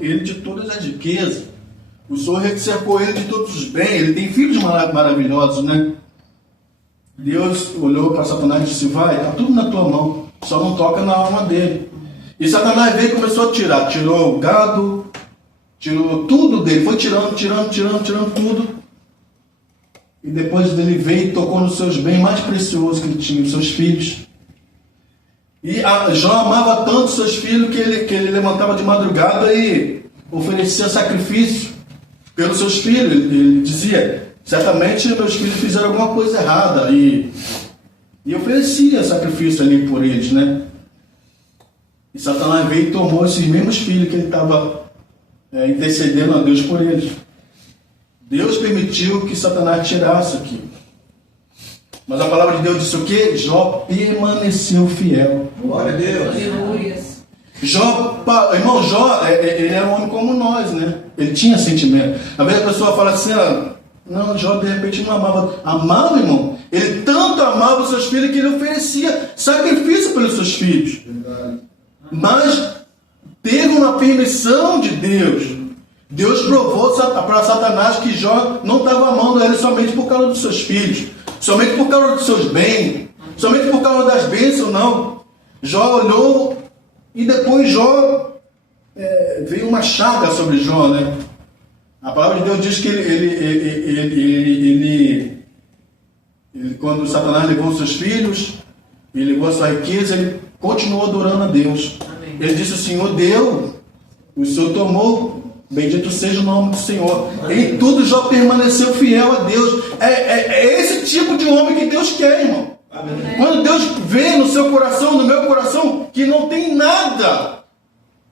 ele de todas as riquezas. O Senhor cercou ele de todos os bens. Ele tem filhos maravilhosos, né? Deus olhou para Satanás e disse: vai, está tudo na tua mão, só não toca na alma dele. E Satanás veio e começou a tirar. Tirou o gado, tirou tudo dele, foi tirando tudo. E depois dele veio e tocou nos seus bens mais preciosos que ele tinha, os seus filhos. E Jó amava tanto os seus filhos que ele levantava de madrugada e oferecia sacrifício pelos seus filhos. Ele dizia: certamente meus filhos fizeram alguma coisa errada. E oferecia sacrifício ali por eles, né? E Satanás veio e tomou esses mesmos filhos que ele estava intercedendo a Deus por eles. Deus permitiu que Satanás tirasse aqui. Mas a palavra de Deus disse o quê? Jó permaneceu fiel. Glória a Deus. Aleluia. Irmão, Jó, ele era um homem como nós, né? Ele tinha sentimento. Às vezes a pessoa fala assim: não, Jó de repente não amava. Amava, irmão. Ele tanto amava os seus filhos que ele oferecia sacrifício pelos seus filhos. Verdade. Mas teve uma permissão de Deus. Deus provou para Satanás que Jó não estava amando ele somente por causa dos seus filhos, somente por causa dos seus bens, somente por causa das bênçãos, não. Jó olhou e depois Jó veio uma chaga sobre Jó, né? A palavra de Deus diz que ele quando Satanás levou os seus filhos, ele levou a sua riqueza, ele continuou adorando a Deus. Amém. Ele disse: o Senhor deu, o Senhor tomou, bendito seja o nome do Senhor. Em tudo Jó permaneceu fiel a Deus. É esse tipo de homem que Deus quer, irmão. Amém. Quando Deus vê no seu coração, no meu coração, que não tem nada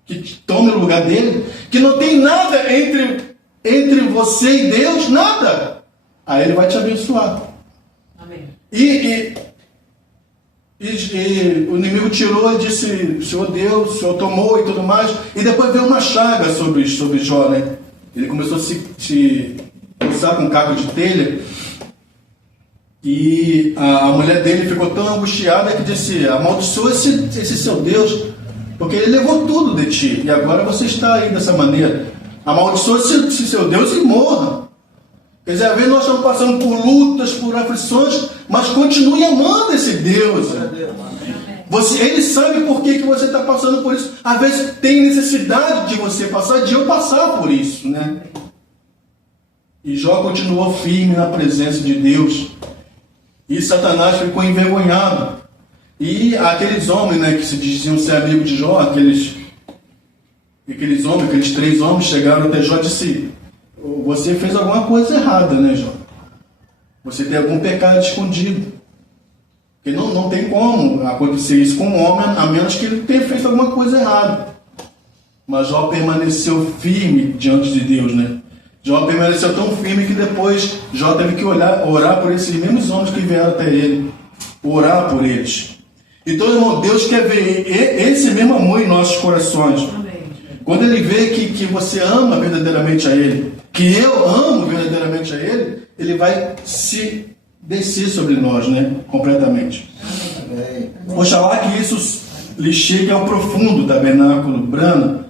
que tome o lugar dele, que não tem nada entre você e Deus, nada, aí ele vai te abençoar. Amém. E o inimigo tirou e disse: o Senhor deu, o Senhor tomou e tudo mais. E depois veio uma chaga sobre Jó, né? Ele começou a se coçar com um caco de telha. E a mulher dele ficou tão angustiada que disse: amaldiçoa esse seu Deus, porque ele levou tudo de ti. E agora você está aí dessa maneira. Amaldiçoa esse seu Deus e morra. Quer dizer, às vezes nós estamos passando por lutas, por aflições, mas continue amando esse Deus. Ele sabe por que você está passando por isso. Às vezes tem necessidade de você passar, de eu passar por isso, né? E Jó continuou firme na presença de Deus. E Satanás ficou envergonhado. E aqueles homens, né, que se diziam ser amigos de Jó, aqueles homens, aqueles 3 homens chegaram até Jó e disseram: você fez alguma coisa errada, né, Jó? Você tem algum pecado escondido. Porque não tem como acontecer isso com um homem, a menos que ele tenha feito alguma coisa errada. Mas Jó permaneceu firme diante de Deus, né? Jó permaneceu tão firme que depois Jó teve que orar por esses mesmos homens que vieram até ele. Orar por eles. Então, irmão, Deus quer ver esse mesmo amor em nossos corações. Amém. Quando ele vê que você ama verdadeiramente a ele, que eu amo verdadeiramente a ele, ele vai se descer sobre nós, né? Completamente. Amém. Oxalá que isso lhe chegue ao profundo tabernáculo Brana,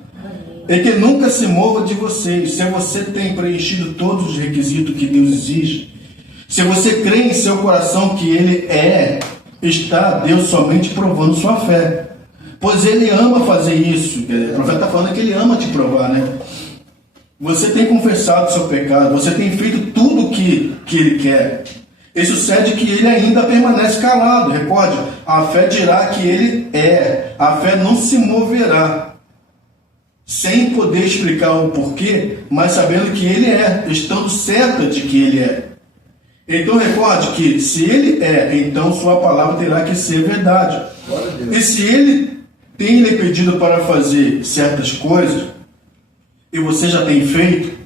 e que nunca se mova de vocês. Se você tem preenchido todos os requisitos que Deus exige, se você crê em seu coração que ele está Deus somente provando sua fé, pois ele ama fazer isso. O profeta está falando que ele ama te provar, né? Você tem confessado seu pecado, você tem feito tudo o que ele quer. Isso sucede que ele ainda permanece calado. Recorde, a fé dirá que ele a fé não se moverá, sem poder explicar o porquê, mas sabendo que ele estando certa de que ele é. Então recorde que se ele então sua palavra terá que ser verdade. E se ele tem lhe pedido para fazer certas coisas, e você já tem feito,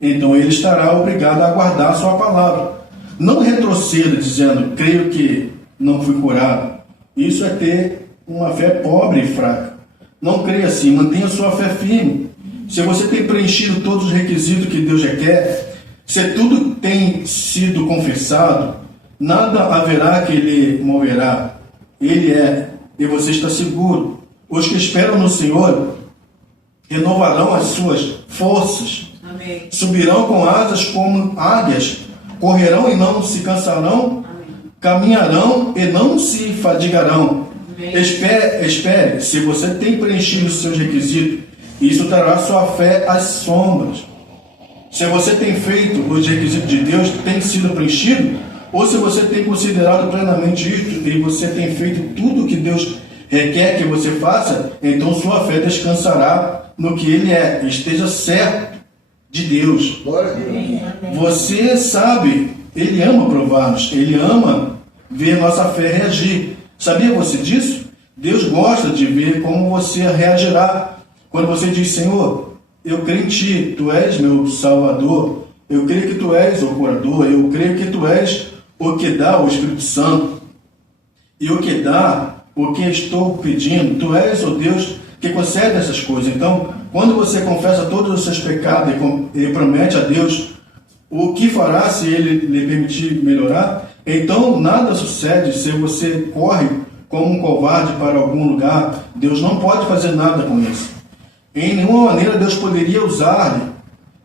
então ele estará obrigado a aguardar a sua palavra. Não retroceda dizendo: creio que não fui curado. Isso é ter uma fé pobre e fraca. Não creia assim, mantenha sua fé firme. Se você tem preenchido todos os requisitos que Deus requer, se tudo tem sido confessado, nada haverá que ele moverá. Ele e você está seguro. Os que esperam no Senhor renovarão as suas forças. Amém. Subirão com asas como águias, correrão e não se cansarão, caminharão e não se fadigarão. Espere, se você tem preenchido os seus requisitos, isso trará sua fé às sombras. Se você tem feito os requisitos de Deus, tem sido preenchido, ou se você tem considerado plenamente isso e você tem feito tudo o que Deus requer que você faça, então sua fé descansará no que Ele é. Esteja certo de Deus. Glória a Deus. Você sabe, Ele ama provar-nos, Ele ama ver nossa fé reagir. Sabia você disso? Deus gosta de ver como você reagirá quando você diz: Senhor, eu creio em Ti, Tu és meu Salvador, eu creio que Tu és o curador, eu creio que Tu és o que dá o Espírito Santo, e o que dá o que estou pedindo. Tu és o Deus que concede essas coisas. Então, quando você confessa todos os seus pecados e promete a Deus o que fará se Ele lhe permitir melhorar, então nada sucede se você corre como um covarde para algum lugar. Deus não pode fazer nada com isso. Em nenhuma maneira Deus poderia usar-lhe.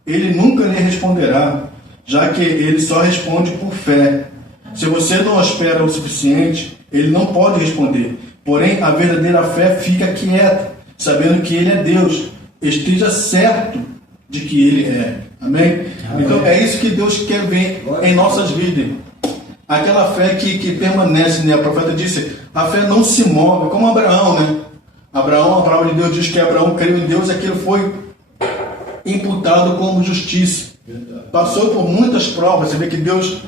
Ele nunca lhe responderá, já que Ele só responde por fé. Se você não espera o suficiente, Ele não pode responder. Porém, a verdadeira fé fica quieta, sabendo que Ele é Deus. Esteja certo de que Ele é. Amém? Então, é isso que Deus quer ver em nossas vidas. Aquela fé que permanece, né? A profeta disse, a fé não se move, como Abraão, né? Abraão, a palavra de Deus diz que Abraão creu em Deus e aquilo foi imputado como justiça. Passou por muitas provas. Você vê que Deus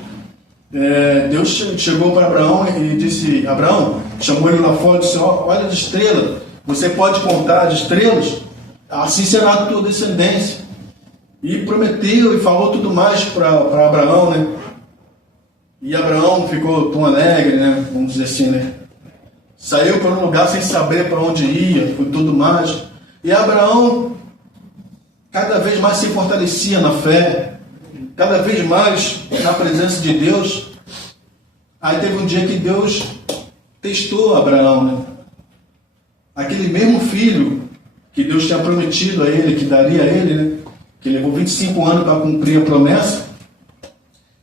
chegou para Abraão e disse: Abraão, chamou ele lá fora e disse: olha de estrela, você pode contar as estrelas? Assim será a tua descendência. E prometeu e falou tudo mais para Abraão, né? E Abraão ficou tão alegre, né? Vamos dizer assim, né? Saiu para um lugar sem saber para onde ia, foi tudo mais. E Abraão cada vez mais se fortalecia na fé, cada vez mais na presença de Deus. Aí teve um dia que Deus testou Abraão, né? Aquele mesmo filho que Deus tinha prometido a ele, que daria a ele, né? Que levou 25 anos para cumprir a promessa.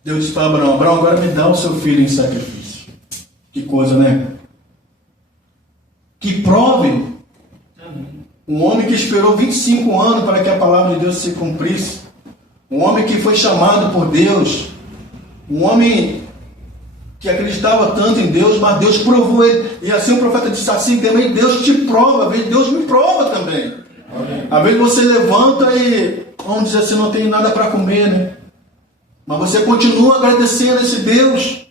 Deus disse para Abraão: Abraão, agora me dá o seu filho em sacrifício. Que coisa, né? Que prove. Um homem que esperou 25 anos para que a palavra de Deus se cumprisse. Um homem que foi chamado por Deus. Um homem que acreditava tanto em Deus, mas Deus provou ele. E assim o profeta disse: assim também Deus te prova, às vezes Deus me prova também. Às vezes você levanta e, vamos dizer assim, não tem nada para comer, né? Mas você continua agradecendo esse Deus.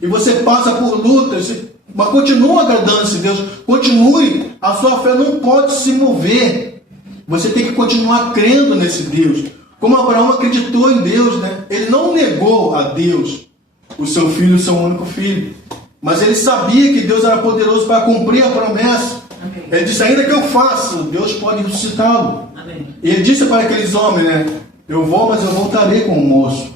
E você passa por lutas, mas continua agradando esse Deus. Continue. A sua fé não pode se mover. Você tem que continuar crendo nesse Deus. Como Abraão acreditou em Deus, né? Ele não negou a Deus o seu filho, o seu único filho. Mas ele sabia que Deus era poderoso para cumprir a promessa. Amém. Ele disse: ainda que eu faça, Deus pode ressuscitá-lo. E ele disse para aqueles homens, né? Eu vou, mas eu voltarei com o moço.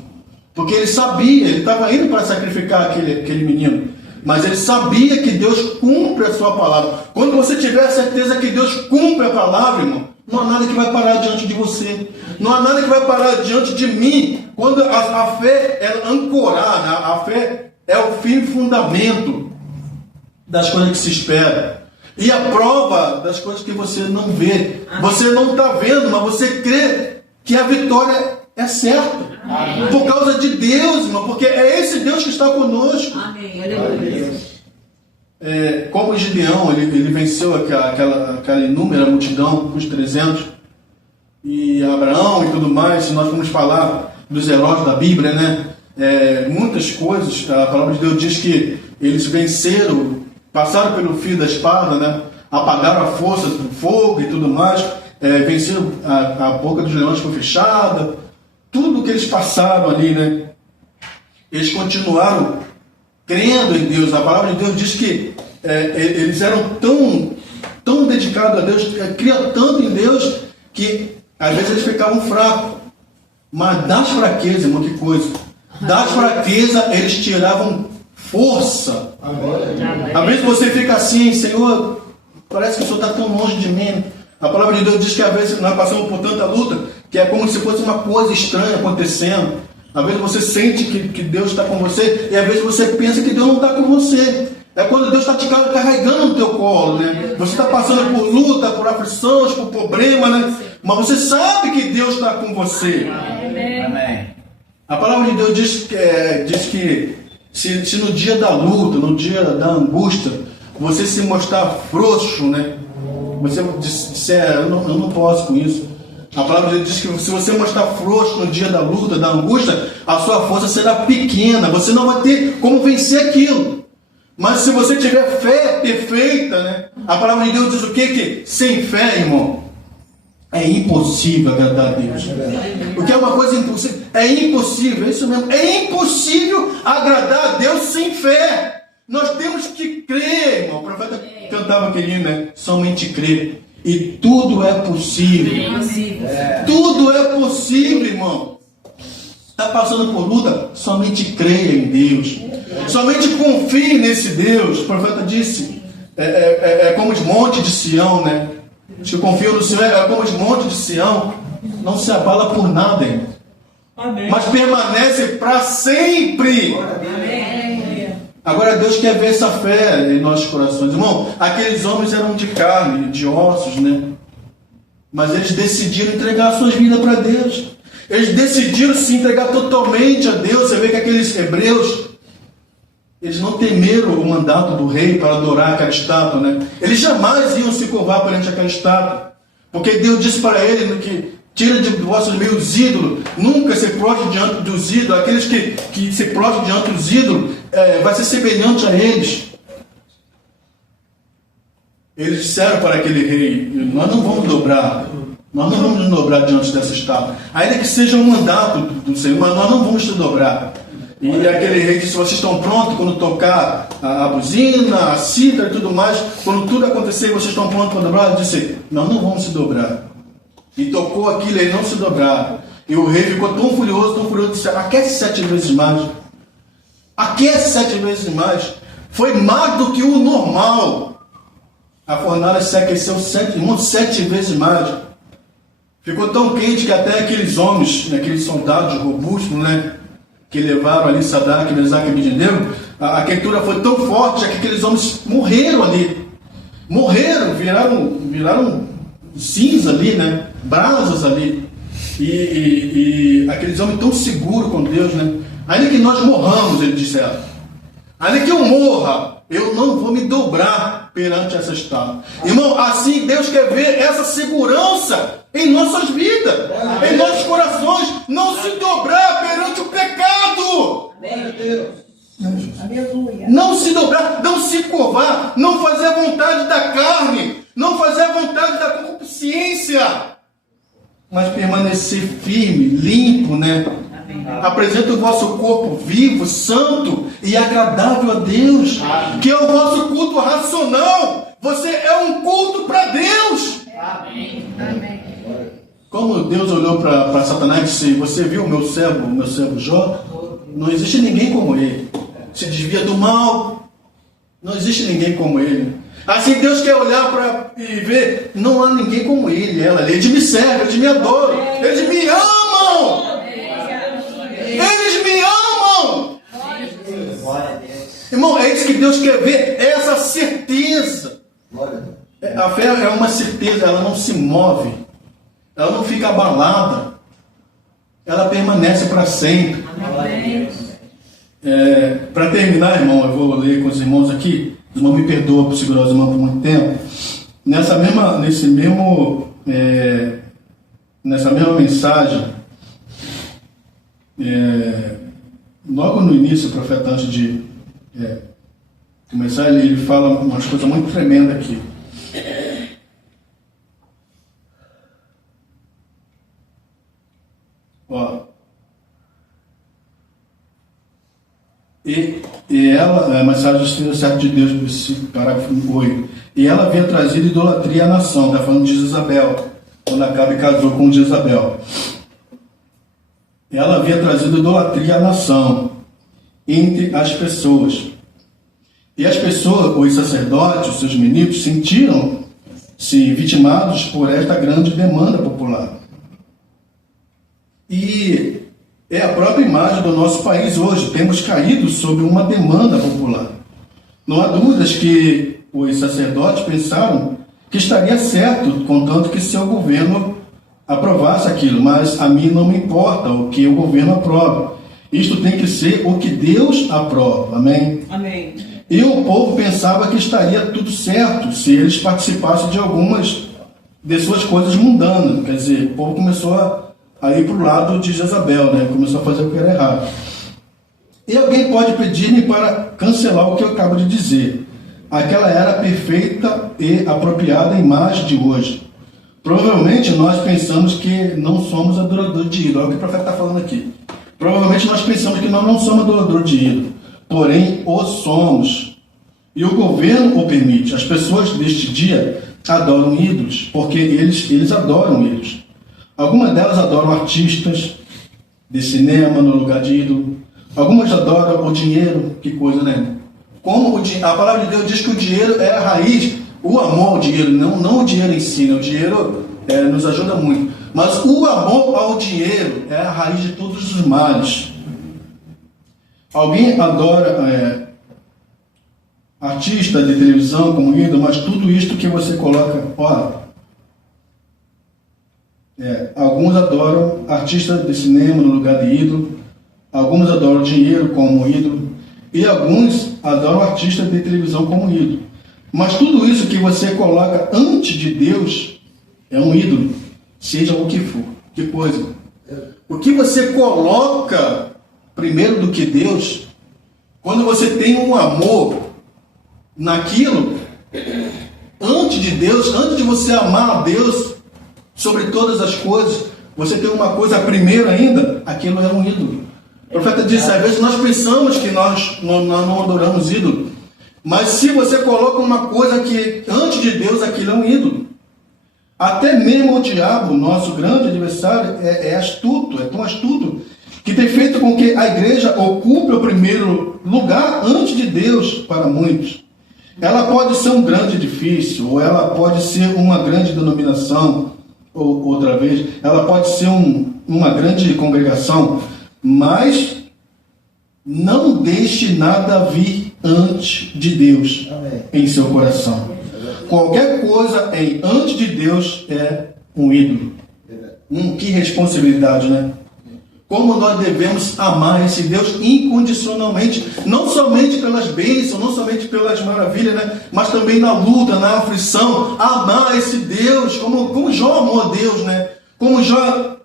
Porque ele sabia, ele estava indo para sacrificar aquele menino. Mas ele sabia que Deus cumpre a sua palavra. Quando você tiver a certeza que Deus cumpre a palavra, irmão, não há nada que vai parar diante de você. Não há nada que vai parar diante de mim. Quando a fé é ancorada, a fé é o fim e fundamento das coisas que se espera. E a prova das coisas que você não vê. Você não está vendo, mas você crê que a vitória é certa. Amém. Por causa de Deus, irmão. Porque é esse Deus que está conosco. Amém. Como Gideão, ele venceu aquela inúmera multidão, os 300, e Abraão e tudo mais. Se nós formos falar dos heróis da Bíblia, né? Muitas coisas, a palavra de Deus diz que eles venceram, passaram pelo fio da espada, né? Apagaram a força do fogo e tudo mais, venceram, a boca dos leões foi fechada. Tudo que eles passaram ali, né? Eles continuaram crendo em Deus. A palavra de Deus diz que eles eram tão dedicados a Deus, criam tanto em Deus, que às vezes eles ficavam fracos. Mas das fraquezas, irmão, que coisa. Das fraquezas eles tiravam força. Às vezes você fica assim: Senhor, parece que o Senhor está tão longe de mim. A palavra de Deus diz que às vezes nós passamos por tanta luta que é como se fosse uma coisa estranha acontecendo. Às vezes você sente que Deus está com você e às vezes você pensa que Deus não está com você. É quando Deus está te carregando no teu colo, né? Você está passando por luta, por aflições, por problema, né? Mas você sabe que Deus está com você. Amém. A palavra de Deus diz que se no dia da luta, no dia da angústia, você se mostrar frouxo, né? Você disser, eu não posso com isso. A palavra de Deus diz que se você mostrar frouxo no dia da luta, da angústia, a sua força será pequena. Você não vai ter como vencer aquilo. Mas se você tiver fé perfeita, né? A palavra de Deus diz o quê? Que sem fé, irmão, é impossível agradar a Deus. Porque é uma coisa impossível. É impossível, é isso mesmo. É impossível agradar a Deus sem fé. Nós temos que crer, irmão. O profeta cantava aquele, né? Somente crer. E tudo é possível. Tudo é possível, irmão. Está passando por luta? Somente creia em Deus. Somente confie nesse Deus. O profeta disse, é como os montes de Sião, né? Os que confiam no Senhor é como os montes de Sião. Não se abala por nada, irmão. Amém. Mas permanece para sempre. Amém. Agora Deus quer ver essa fé em nossos corações. Irmão, aqueles homens eram de carne, de ossos, né? Mas eles decidiram entregar suas vidas para Deus. Eles decidiram se entregar totalmente a Deus. Você vê que aqueles hebreus, eles não temeram o mandato do rei para adorar aquela estátua, né? Eles jamais iam se curvar perante aquela estátua. Porque Deus disse para ele que tira de vossos meios os ídolos, nunca se prostre diante dos ídolos. Aqueles que se prostram diante dos ídolos, vai ser semelhante a eles. Eles disseram para aquele rei, nós não vamos dobrar. Nós não vamos nos dobrar diante dessa estátua. Ainda que seja um mandato do Senhor, mas nós não vamos te dobrar. E aquele rei disse, vocês estão prontos quando tocar a buzina, a cítara e tudo mais, quando tudo acontecer, vocês estão prontos para dobrar? Ele disse, nós não vamos se dobrar. E tocou aquilo, eles não se dobraram. E o rei ficou tão furioso, disse, aquece 7 vezes mais. Aquece 7 vezes mais. Foi mais do que o normal. A fornalha se aqueceu 7 vezes mais. Ficou tão quente que até aqueles homens, aqueles soldados robustos, né, que levaram ali Sadraque, Mesaque e Abednego, a quentura foi tão forte que aqueles homens morreram ali. Morreram, viraram cinza ali, né? Brasas ali. E aqueles homens tão seguros com Deus, né? Ainda que nós morramos, eles disseram. Ainda que eu morra, eu não vou me dobrar perante essa estátua. Irmão, assim Deus quer ver essa segurança em nossas vidas, em nossos corações. Não se dobrar perante o pecado. Não se dobrar, não se curvar, não fazer a vontade da carne, não fazer a vontade da concupiscência, mas permanecer firme, limpo, né? Apresenta o vosso corpo vivo, santo e agradável a Deus, que é o vosso culto racional. Você é um culto para Deus. Amém. Como Deus olhou para Satanás e disse, você viu o meu servo Jó? Não existe ninguém como ele. Se desvia do mal, não existe ninguém como ele. Assim Deus quer olhar e ver, não há ninguém como ele. Eles me servem, eles me adoram, eles me amam. Eles me amam. Irmão, é isso que Deus quer ver, é essa certeza. A fé é uma certeza, ela não se move, ela não fica abalada, ela permanece para sempre. Para terminar, irmão, eu vou ler com os irmãos aqui. Os irmãos me perdoam por segurar os irmãos por muito tempo. Nessa mesma mensagem, logo no início, o profeta, antes de começar, ele fala umas coisas muito tremendas aqui. Ó. E ela, a mensagem certa de Deus, parágrafo 8. E ela havia trazido idolatria à nação. Está falando de Jezabel, quando Acabe casou com Jezabel. Ela havia trazido idolatria à nação, entre as pessoas. E as pessoas, os sacerdotes, os seus ministros, sentiram se vitimados por esta grande demanda popular. E é a própria imagem do nosso país hoje. Temos caído sob uma demanda popular. Não há dúvidas que os sacerdotes pensaram que estaria certo, contanto que seu governo aprovasse aquilo, mas a mim não me importa o que o governo aprova. Isto tem que ser o que Deus aprova. Amém? Amém. E o povo pensava que estaria tudo certo se eles participassem de algumas de suas coisas mundanas. Quer dizer, o povo começou a ir para o lado de Jezabel, né? Começou a fazer o que era errado. E alguém pode pedir-me para cancelar o que eu acabo de dizer. Aquela era a perfeita e apropriada imagem de hoje. Provavelmente nós pensamos que não somos adoradores de ídolo. Olha o que o profeta está falando aqui. Provavelmente nós pensamos que nós não somos adoradores de ídolo. Porém, o somos. E o governo o permite. As pessoas deste dia adoram ídolos, porque eles adoram ídolos. Algumas delas adoram artistas de cinema no lugar de ídolo. Algumas adoram o dinheiro. Que coisa, né? Como a palavra de Deus diz que o dinheiro é a raiz, o amor ao dinheiro, não o dinheiro em si, né? O dinheiro nos ajuda muito. Mas o amor ao dinheiro é a raiz de todos os males. Alguém adora artista de televisão como ídolo, mas tudo isto que você coloca, alguns adoram artista de cinema no lugar de ídolo, alguns adoram dinheiro como ídolo, e alguns adoram artista de televisão como ídolo. Mas tudo isso que você coloca antes de Deus é um ídolo, seja o que for. Que coisa. O que você coloca primeiro do que Deus, quando você tem um amor naquilo, antes de Deus, antes de você amar a Deus sobre todas as coisas, você tem uma coisa primeiro ainda, aquilo é um ídolo. O profeta disse, às vezes nós pensamos que nós não adoramos ídolo, mas se você coloca uma coisa que antes de Deus, aquilo é um ídolo. Até mesmo o diabo, nosso grande adversário, é astuto, é tão astuto, que tem feito com que a igreja ocupe o primeiro lugar antes de Deus para muitos. Ela pode ser um grande edifício, ou ela pode ser uma grande denominação, ou outra vez, ela pode ser uma grande congregação, mas não deixe nada vir antes de Deus em seu coração. Qualquer coisa antes de Deus é um ídolo. Que responsabilidade, né? Como nós devemos amar esse Deus incondicionalmente, não somente pelas bênçãos, não somente pelas maravilhas, né? Mas também na luta, na aflição, amar esse Deus, como Jó amou a Deus, né? Como Jó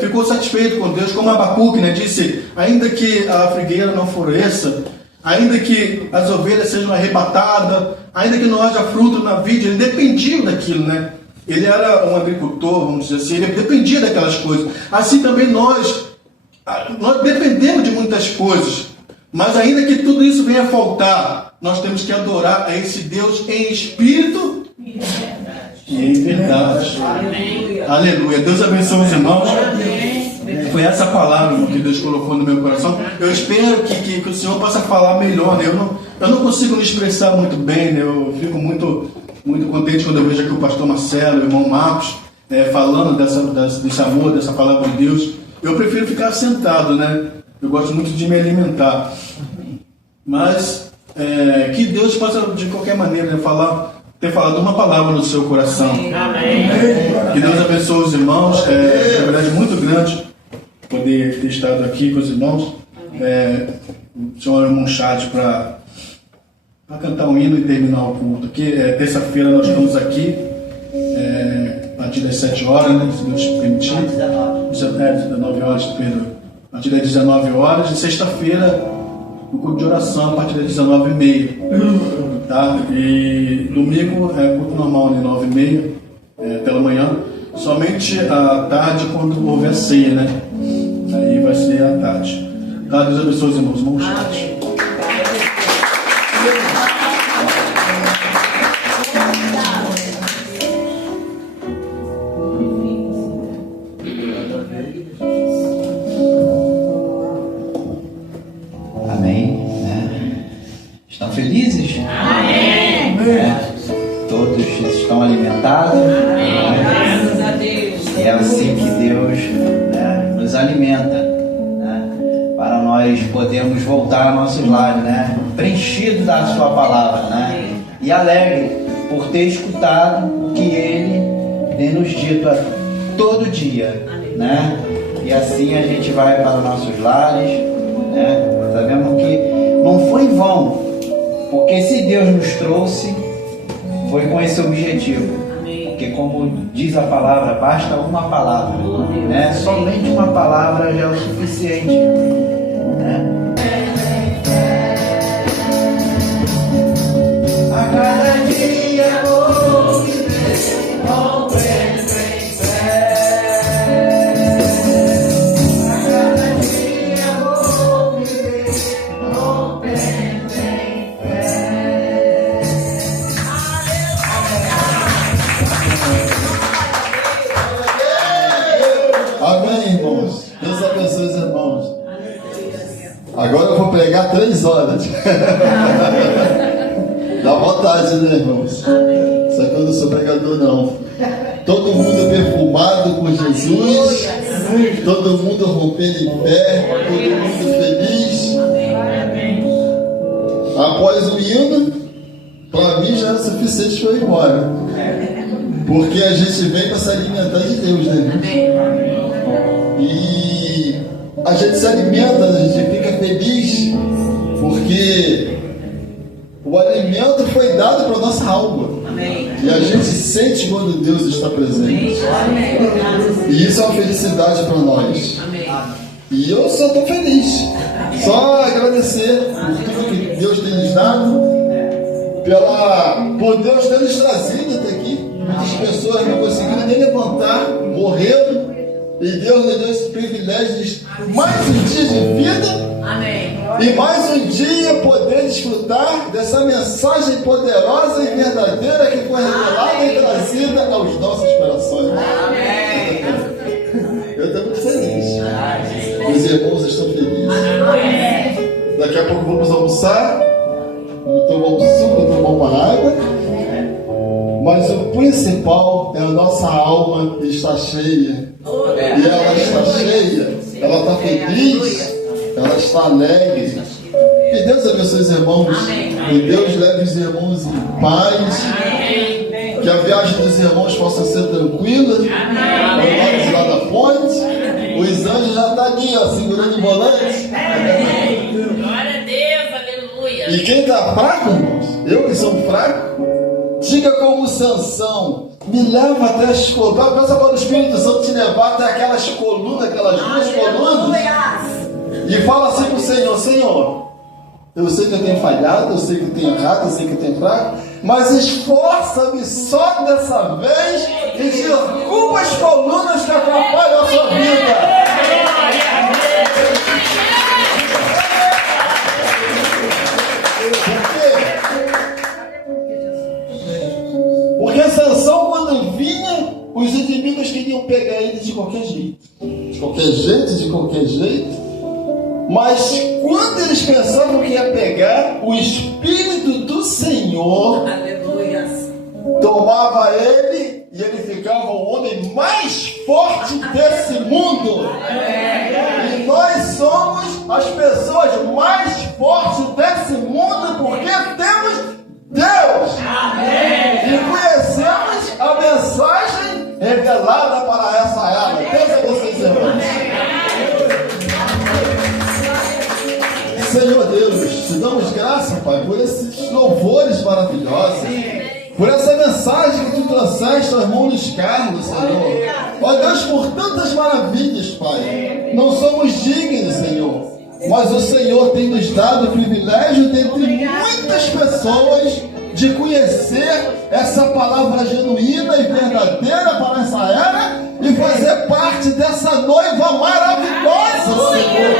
ficou satisfeito com Deus, como Abacuque, né? Disse, ainda que a figueira não floresça, ainda que as ovelhas sejam arrebatadas, ainda que não haja fruto na vide, ele dependia daquilo, né? Ele era um agricultor, vamos dizer assim, ele dependia daquelas coisas. Assim também nós dependemos de muitas coisas, mas ainda que tudo isso venha a faltar, nós temos que adorar a esse Deus em espírito e em verdade. Aleluia. Deus abençoe os irmãos. Foi essa palavra que Deus colocou no meu coração. Eu espero que o Senhor possa falar melhor, né? Eu não consigo me expressar muito bem, né? Eu fico muito contente quando eu vejo aqui o pastor Marcelo, o irmão Marcos, falando desse amor, dessa palavra de Deus. Eu prefiro ficar sentado, né? Eu gosto muito de me alimentar. Mas que Deus possa, de qualquer maneira, né, ter falado uma palavra no seu coração. Amém. Que Deus abençoe os irmãos. É verdade muito grande poder ter estado aqui com os irmãos. O senhor arrumou um chat para cantar um hino e terminar o culto. Aqui, terça-feira nós estamos aqui, a partir das 7 horas, né, se Deus permitir. 19 horas, perdão. A partir das 19 horas. E sexta-feira, o culto de oração, a partir das 19h30. Tá? E domingo é culto normal, né, 9h30, pela manhã. Somente à tarde, quando houver a ceia, né? Aí vai ser à tarde. Tá? Deus abençoe os irmãos. Vamos chat. Estão felizes? Amém! Todos estão alimentados. assim que Deus, né, nos alimenta, né, para nós podermos voltar a nossos lares, né, preenchido da sua palavra, né, e alegre por ter escutado o que Ele tem nos dito todo dia, né, e assim a gente vai para nossos lares, né, sabemos que não foi em vão, porque se Deus nos trouxe, foi com esse objetivo. Porque como diz a palavra, basta uma palavra, né? Somente uma palavra já é o suficiente, né? A cada dia vou viver com fé. A cada dia vou viver com fé. Amém, irmãos. Deus abençoe os irmãos. Agora eu vou pregar 3 horas. Dá vontade, né, irmãos? Só que eu não sou pregador, não. Todo mundo perfumado com Jesus. Todo mundo rompendo em pé. Todo mundo feliz. Após o hino, para mim já é suficiente para eu ir embora. Porque a gente vem para se alimentar de Deus, né? E a gente se alimenta, a gente fica feliz, porque o alimento foi dado para a nossa alma. Amém. E a gente sente quando Deus está presente. Amém. E isso é uma felicidade para nós. Amém. E eu só estou feliz. Só agradecer por tudo que Deus tem nos dado, por Deus ter nos trazido até aqui. Muitas pessoas não conseguiram nem levantar, morreram. E Deus nos deu esse privilégio de mais um dia de vida. Amém. E mais um dia poder desfrutar dessa mensagem poderosa e verdadeira que foi revelada e trazida aos nossos corações. Amém. Eu estou muito feliz. Os irmãos estão felizes. Amém. Daqui a pouco vamos almoçar. Vamos tomar um suco, tomar uma água. Mas o principal é a nossa alma que está cheia. E ela está cheia, ela está feliz, ela está alegre. Que Deus abençoe os irmãos. Que Deus leve os irmãos em paz. Que a viagem dos irmãos possa ser tranquila. Vamos lá na ponte. Os anjos já estão ali, ó, segurando o volante. Glória a Deus, aleluia. E quem está fraco, irmãos? Eu que sou fraco. Diga como Sansão, me leva até as colunas. Pensa quando o Espírito Santo te levar até aquelas colunas, aquelas 2 colunas. E fala assim para o Senhor: Senhor, eu sei que eu tenho falhado, eu sei que eu tenho errado, eu sei que eu tenho fraco, mas esforça-me só dessa vez e derruba as colunas que atrapalham a sua vida. Porque Sansão, quando vinha, os inimigos queriam pegar ele de qualquer jeito. De qualquer jeito. Mas quando eles pensavam que ia pegar, o Espírito do Senhor tomava ele e ele ficava o homem mais forte desse mundo. E nós somos as pessoas mais fortes desse mundo porque temos Deus. Amém. E conhecemos a mensagem revelada para essa era. Pensa vocês, irmãos. Senhor Deus, te damos graça, Pai, por esses louvores maravilhosos, por essa mensagem que tu trouxeste ao irmão Luiz Carlos, Senhor. Ó Deus, por tantas maravilhas, Pai. Não somos dignos, Senhor, mas o Senhor tem nos dado o privilégio, dentre muitas pessoas, de conhecer essa palavra genuína e verdadeira para essa era e fazer parte dessa noiva maravilhosa, Senhor.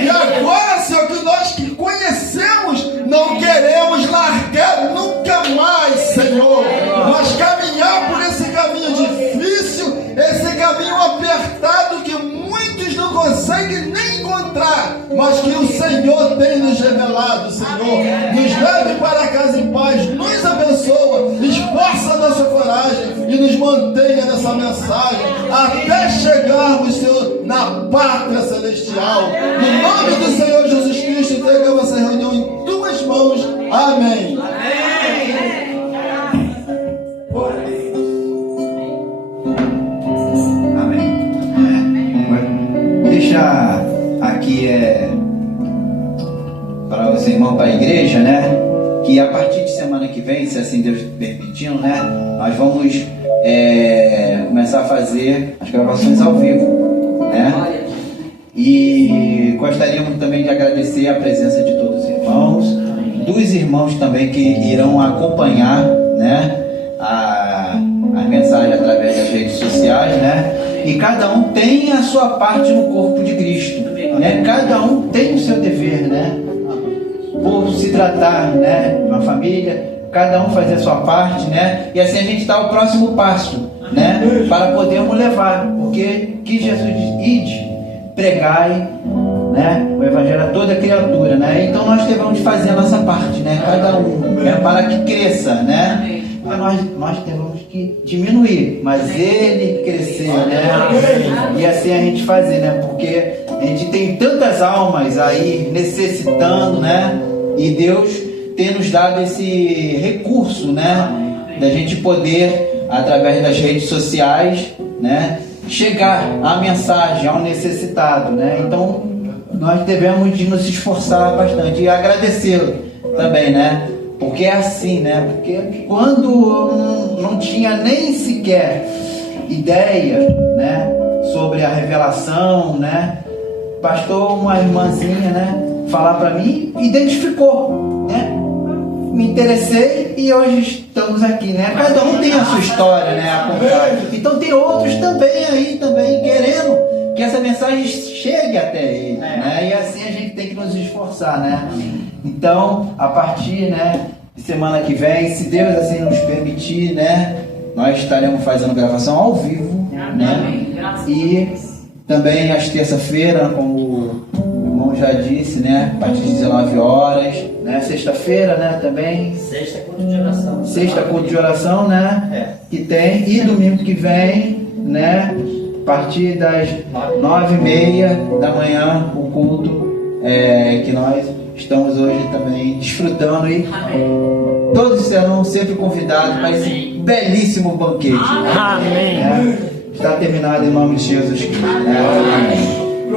E agora, Senhor, que nós que conhecemos, não queremos largar nunca mais, Senhor, mas caminhar por esse caminho difícil, esse caminho apertado que muitos não conseguem nem encontrar, mas que o Senhor tem nos revelado, Senhor. Nos leve para casa em paz, nos abençoa, esforça a nossa coragem e nos mantenha nessa mensagem até chegarmos, Senhor, na pátria celestial. No nome do Senhor Jesus Cristo, entregamos essa reunião em tuas mãos. Amém. Deixa aqui para os irmãos, para a igreja, né? Que a partir de semana que vem, se assim Deus permitindo, né? Nós vamos começar a fazer as gravações ao vivo, né? E gostaríamos também de agradecer a presença de todos os irmãos, dos irmãos também que irão acompanhar, né? A mensagem através das redes sociais, né? E cada um tem a sua parte no corpo de Cristo, né? Cada um tem o seu dever, né? Por se tratar, né, de uma família, cada um fazer a sua parte, né? E assim a gente dá o próximo passo, né? Para podermos levar, porque que Jesus diz: ide, pregai, né? O evangelho a toda criatura, né? Então nós devemos fazer a nossa parte, né? Cada um, né? Para que cresça, né? Nós temos que diminuir, mas ele crescer, né? E assim a gente fazer, né? Porque a gente tem tantas almas aí necessitando, né? E Deus tem nos dado esse recurso, né? Da gente poder, através das redes sociais, né? Chegar a mensagem ao necessitado, né? Então nós devemos de nos esforçar bastante e agradecê-lo também, né? Porque é assim, né? Porque quando eu não tinha nem sequer ideia, né, sobre a revelação, né, bastou uma irmãzinha, né, falar para mim, identificou, né? Me interessei e hoje estamos aqui, né? Cada um tem a sua história, né, a contar. Então tem outros também aí, também querendo que essa mensagem chegue até ele, né? E assim a gente tem que nos esforçar, né? Então, a partir, né, de semana que vem, se Deus assim nos permitir, né, nós estaremos fazendo gravação ao vivo, né? E também às terça-feira, como o irmão já disse, né, a partir de 19 horas, né? Sexta-feira, né, também. Sexta culto de oração. Sexta culto de oração, né? Que tem. E domingo que vem, né, a partir das 9h30 da manhã, o culto que nós estamos hoje também desfrutando. E todos serão sempre convidados para esse belíssimo banquete. Amém. Está terminado em nome de Jesus Cristo. Amém.